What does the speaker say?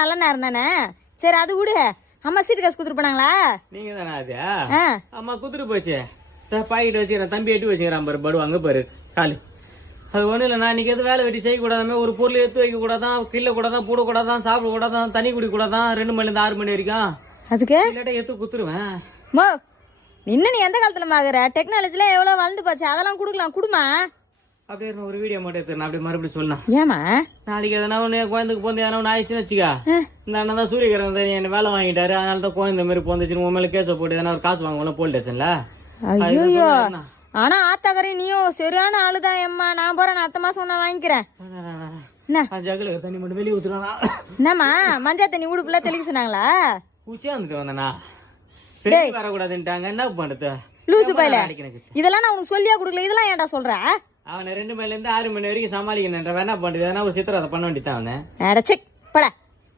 நல்ல நேரம் தானே? சரி அது விடு. அம்மா சீட்டு காசு கொடுத்துட்டு போனாங்களா? நீங்க தானே அது? அம்மா குத்துட்டு போச்சு. பாக்கெட் வச்சுக்கிறேன். தம்பி எட்டு வச்சுக்கிறான் பாரு படு அங்க பாரு. காலு. அது ஒண்ணும் இல்லை நான் இன்னைக்கு எதுவும் வேலை வெட்டி செய்யக்கூடாதாமே? ஒரு பொருள் எடுத்து வைக்க கூடாதான் கில்ல கூடாதான் பூட கூடாதான் சாப்பிட கூடாதான் தண்ணி குடி கூடாதான் ரெண்டு மணில இருந்து ஆறு மணி வரைக்கும். அதுக்கு? இல்லாட்டா எடுத்து குத்துருவேன். மோ இன்னும் நீ எந்த காலத்துல ஆகுற டெக்னாலஜில எவ்வளவு வளர்ந்து போச்சு? அதெல்லாம் கொடுக்கலாம். குடுமா. அப்படியே ஒரு வீடியோ மட்டும் எடுத்து அப்படியே மறுபடியும் சொல்லலாம் ஏமா நாளைக்கு எதனா ஒன்று குழந்தைக்கு போந்து எதனா ஒன்று ஆயிடுச்சுன்னு வச்சுக்கா. இந்த அண்ணன் தான் சூரியகிரகம் தெரியும் என்ன வேலை வாங்கிட்டாரு. அதனால தான் குழந்தை மாதிரி போந்துச்சு உன் மேல கேஸை போட்டு எதனா ஒரு காசு வாங்குவோம்ல போலீஸ் ஸ்டேஷன்ல ஐயோ ஆனா ஆத்தாக்கரை நீயும் சரியான ஆளுதான் எம்மா நான் போறேன் நான் அடுத்த மாசம் நான் வாங்கிக்கிறேன் தண்ணி மட்டும் வெளியே ஊத்துறானா. என்னம்மா? மஞ்சள் தண்ணி உடுப்புல தெளிக்க சொன்னாங்களா? உச்சியா வந்துட்டு வந்தனா வரக்கூடாதுன்ட்டாங்க. என்ன பண்றது லூசு பையல. இதெல்லாம் நான் உனக்கு சொல்லியா கொடுக்கல. இதெல்லாம் ஏன்டா சொல்ற? அவனை ரெண்டு மணிலேருந்து ஆறு மணி வரைக்கும் சமாளிக்கணுன்ற வேணா பண்றது எதனா ஒரு சித்திரத்தை பண்ண வேண்டியதான் அவனை. அடச்சே பட.